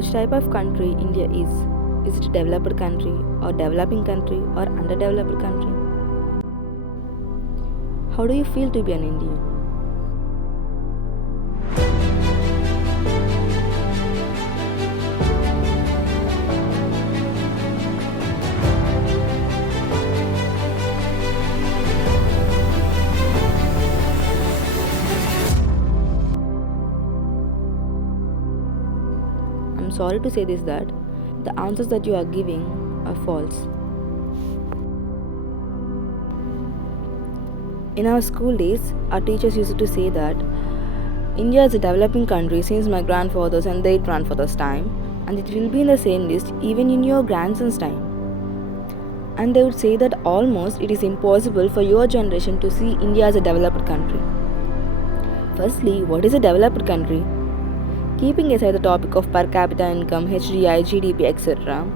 which type of country India is. Is it a developed country or developing country or underdeveloped country? How do you feel to be an Indian? I'm sorry to say this that the answers that you are giving are false. In our school days, our teachers used to say that India is a developing country since my grandfathers and their grandfathers' time, and it will be in the same list even in your grandson's time. And they would say that almost it is impossible for your generation to see India as a developed country. Firstly, what is a developed country? Keeping aside the topic of per capita income, HDI, GDP, etc.,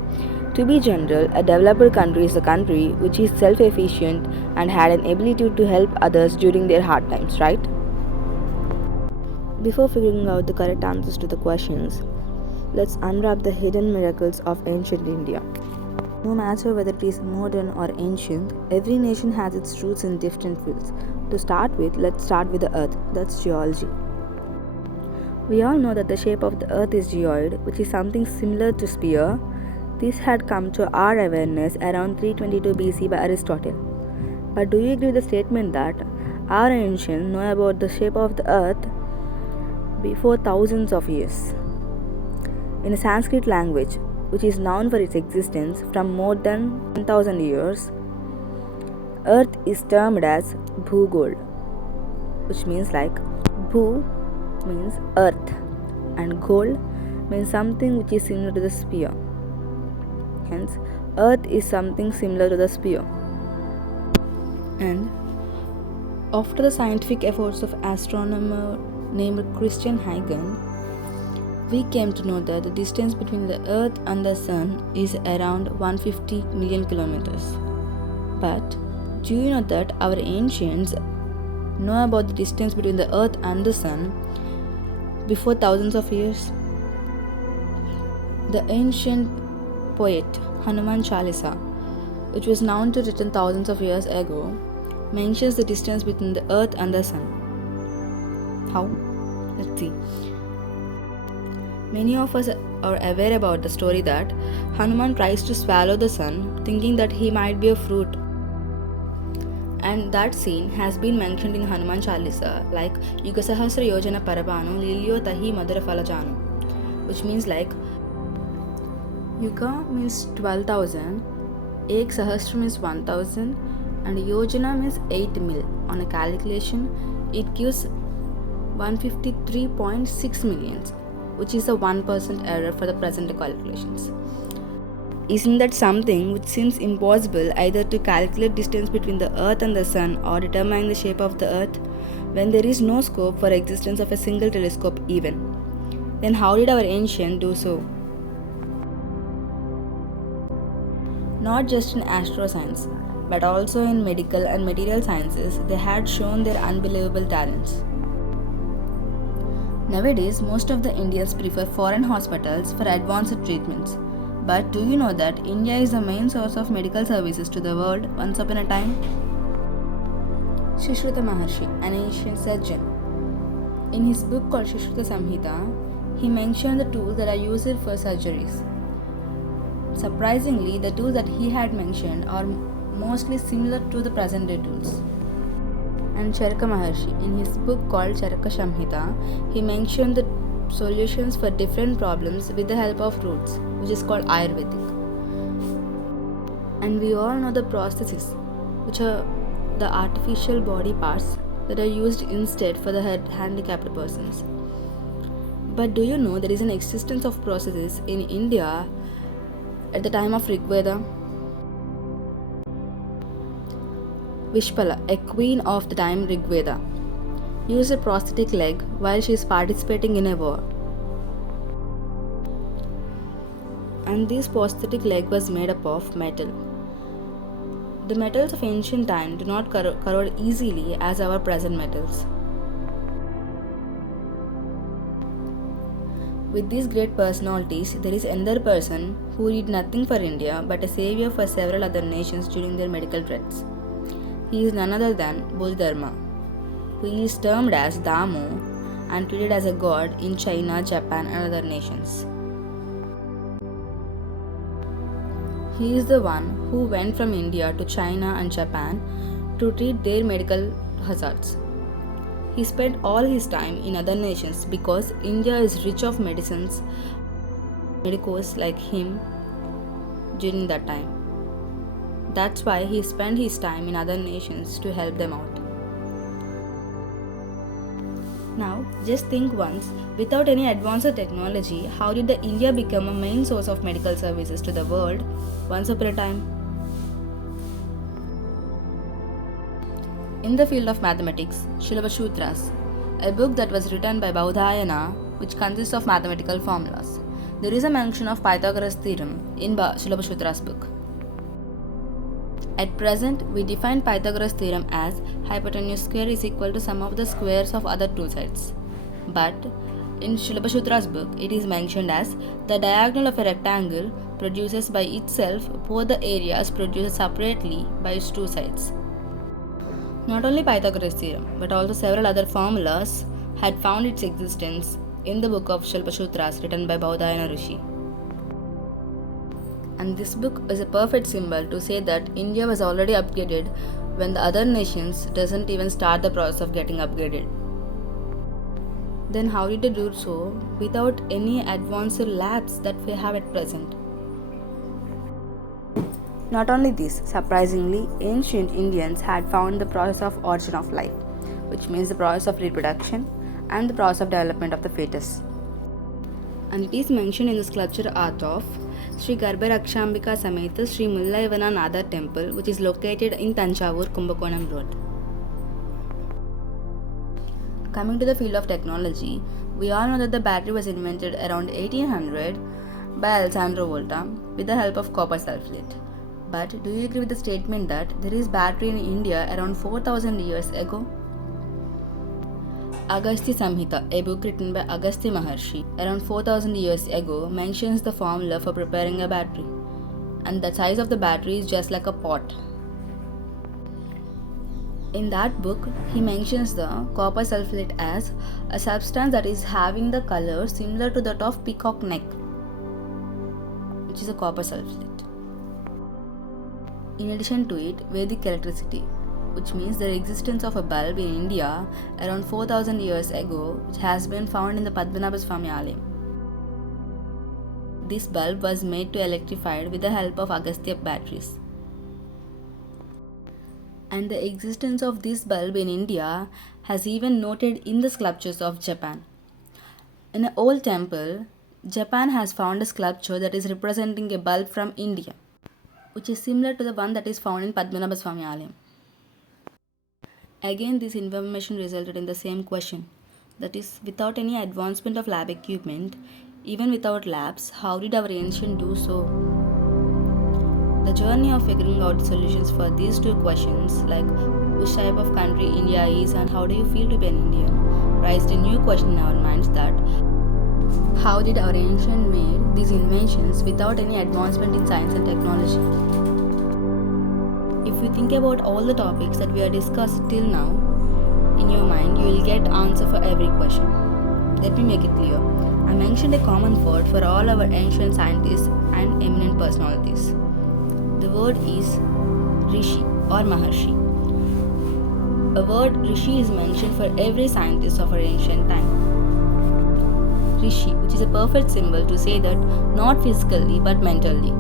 to be general, a developed country is a country which is self-efficient and had an ability to help others during their hard times, right? Before figuring out the correct answers to the questions, let's unwrap the hidden miracles of ancient India. No matter whether it is modern or ancient, every nation has its roots in different fields. To start with, let's start with the earth, that's geology. We all know that the shape of the earth is geoid, which is something similar to sphere. This had come to our awareness around 322 BC by Aristotle. But do you agree with the statement that our ancients know about the shape of the earth before thousands of years? In the Sanskrit language, which is known for its existence from more than 1000 years, earth is termed as Bhugol, which means like Bhu means earth and Gol means something which is similar to the sphere. Hence, earth is something similar to the sphere. And after the scientific efforts of astronomer named Christian Huygens, we came to know that the distance between the earth and the sun is around 150 million kilometers. But do you know that our ancients know about the distance between the earth and the sun before thousands of years? The ancient poet Hanuman Chalisa, which was known to written thousands of years ago, mentions the distance between the earth and the sun. How? Let's see. Many of us are aware about the story that Hanuman tries to swallow the sun, thinking that he might be a fruit. And that scene has been mentioned in Hanuman Chalisa like Yugasahasra Yojana Parabanu Lilyo Tahi Madhura Falajanu, which means like Yuga means 12,000, Ek Sahasra means 1,000, and Yojana means 8 mil. On a calculation, it gives 153.6 millions, which is a 1% error for the present calculations. Isn't that something which seems impossible either to calculate distance between the earth and the sun or determine the shape of the earth when there is no scope for existence of a single telescope even? Then how did our ancients do so? Not just in astroscience, but also in medical and material sciences, they had shown their unbelievable talents. Nowadays, most of the Indians prefer foreign hospitals for advanced treatments. But do you know that India is the main source of medical services to the world once upon a time? Shishruta Maharshi, an ancient surgeon, in his book called Shishruta Samhita, he mentioned the tools that are used for surgeries. Surprisingly, the tools that he had mentioned are mostly similar to the present day tools. And Charaka Maharshi, in his book called Charaka Samhita, he mentioned the solutions for different problems with the help of roots, which is called Ayurvedic. And we all know the prostheses, which are the artificial body parts that are used instead for the handicapped persons. But do you know there is an existence of prostheses in India at the time of Rigveda? Vishpala, a queen of the time Rigveda, used a prosthetic leg while she is participating in a war. And this prosthetic leg was made up of metal. The metals of ancient time do not corrode easily as our present metals. With these great personalities, there is another person who did nothing for India but a savior for several other nations during their medical threats. He is none other than Bodhidharma, who is termed as Damo and treated as a god in China, Japan, and other nations. He is the one who went from India to China and Japan to treat their medical hazards. He spent all his time in other nations because India is rich of medicines, medicos like him during that time. That's why he spent his time in other nations to help them out. Now, just think once, without any advanced technology, how did the India become a main source of medical services to the world once upon a time? In the field of mathematics, Shilabasutras, a book that was written by Baudhayana, which consists of mathematical formulas. There is a mention of Pythagoras' theorem in Shilabasutra's book. At present, we define Pythagoras' theorem as hypotenuse square is equal to sum of the squares of other two sides. But in Shilabasutra's book, it is mentioned as the diagonal of a rectangle produces by itself both the areas produced separately by its two sides. Not only Pythagoras' theorem, but also several other formulas had found its existence in the book of Shilabasutras written by Baudhayana Rishi. And this book is a perfect symbol to say that India was already upgraded when the other nations doesn't even start the process of getting upgraded. Then how did they do so without any advanced labs that we have at present? Not only this, surprisingly, ancient Indians had found the process of origin of life, which means the process of reproduction and the process of development of the fetus. And it is mentioned in the sculpture art of Sri Garbharakshambika Sameta Sri Mullaivana Nadar temple, which is located in Tanjavur, Kumbakonam Road. Coming to the field of technology, we all know that the battery was invented around 1800 by Alessandro Volta with the help of copper sulfate. But do you agree with the statement that there is battery in India around 4000 years ago? Agastya Samhita, a book written by Agastya Maharshi around 4000 years ago, mentions the formula for preparing a battery, and the size of the battery is just like a pot. In that book, he mentions the copper sulfate as a substance that is having the color similar to that of peacock neck, which is a copper sulfate. In addition to it, Vedic electricity, which means the existence of a bulb in India around 4000 years ago, which has been found in the Padmanabhaswamy Alayam. This bulb was made to electrified with the help of Agastya batteries. And the existence of this bulb in India has even noted in the sculptures of Japan. In an old temple, Japan has found a sculpture that is representing a bulb from India, which is similar to the one that is found in Padmanabhaswamy Alayam. Again, this information resulted in the same question, that is, without any advancement of lab equipment, even without labs, how did our ancients do so? The journey of figuring out solutions for these two questions, like which type of country India is and how do you feel to be an Indian, raised a new question in our minds, that how did our ancients made these inventions without any advancement in science and technology? If you think about all the topics that we have discussed till now, in your mind you will get answer for every question. Let me make it clear. I mentioned a common word for all our ancient scientists and eminent personalities. The word is Rishi or Maharshi. A word Rishi is mentioned for every scientist of our ancient time. Rishi, which is a perfect symbol to say that not physically but mentally.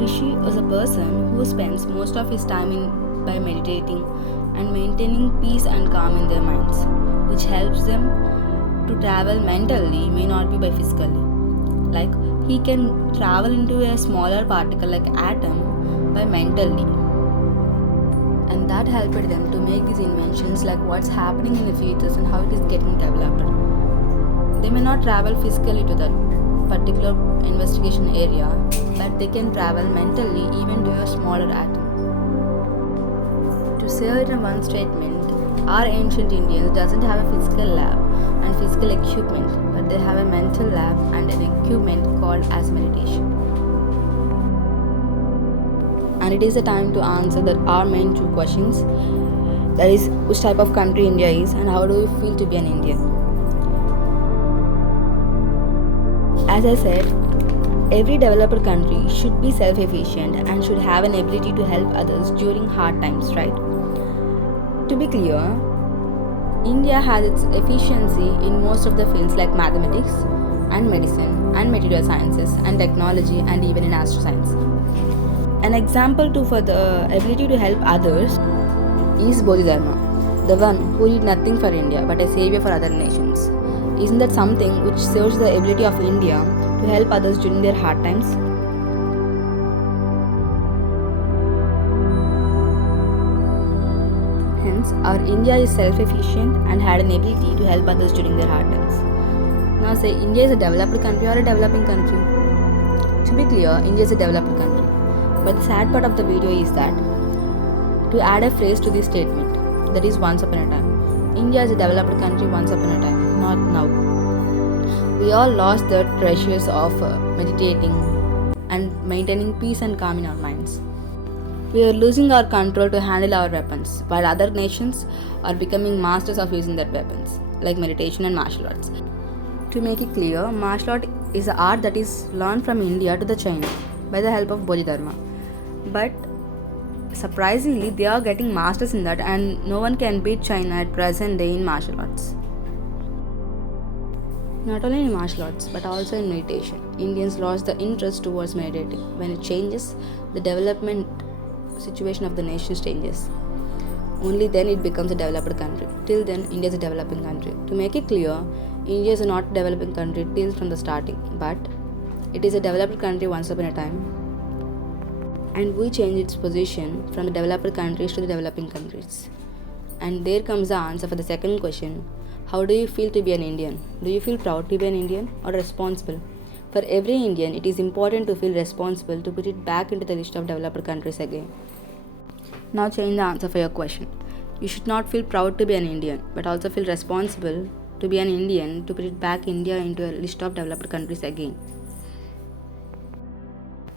Rishi is a person who spends most of his time by meditating and maintaining peace and calm in their minds, which helps them to travel mentally, may not be by physically. Like he can travel into a smaller particle like atom by mentally, and that helped them to make these inventions like what's happening in the fetus and how it is getting developed. They may not travel physically to that particular investigation area, but they can travel mentally even to a smaller atom. To say it in one statement, our ancient Indians doesn't have a physical lab and physical equipment, but they have a mental lab and an equipment called as meditation. And it is the time to answer our main two questions. That is, which type of country India is and how do you feel to be an Indian? As I said, every developed country should be self-efficient and should have an ability to help others during hard times, right? To be clear, India has its efficiency in most of the fields like mathematics and medicine and material sciences and technology and even in astroscience. An example too for the ability to help others is Bodhidharma, the one who did nothing for India but a savior for other nations. Isn't that something which shows the ability of India to help others during their hard times? Hence, our India is self-efficient and had an ability to help others during their hard times. Now say India is a developed country or a developing country? To be clear, India is a developed country. But the sad part of the video is that to add a phrase to this statement, that is once upon a time. India is a developed country once upon a time, not now. We all lost the treasures of meditating and maintaining peace and calm in our minds. We are losing our control to handle our weapons, while other nations are becoming masters of using their weapons, like meditation and martial arts. To make it clear, martial art is an art that is learned from India to the China by the help of Bodhidharma. But surprisingly, they are getting masters in that, and no one can beat China at present day in martial arts. Not only in martial arts, but also in meditation. Indians lost the interest towards meditating. When it changes, the development situation of the nation changes. Only then it becomes a developed country. Till then, India is a developing country. To make it clear, India is not a developing country till from the starting, but it is a developed country once upon a time. And we change its position from the developed countries to the developing countries. And there comes the answer for the second question. How do you feel to be an Indian? Do you feel proud to be an Indian or responsible? For every Indian, it is important to feel responsible to put it back into the list of developed countries again. Now change the answer for your question. You should not feel proud to be an Indian, but also feel responsible to be an Indian to put it back India into a list of developed countries again.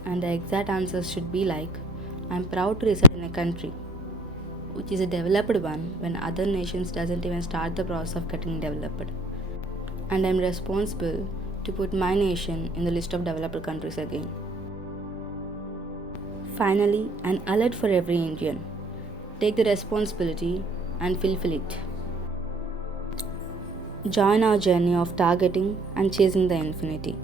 And the exact answers should be like, I am proud to reside in a country which is a developed one when other nations doesn't even start the process of getting developed. And I am responsible to put my nation in the list of developed countries again. Finally, an alert for every Indian. Take the responsibility and fulfill it. Join our journey of targeting and chasing the infinity.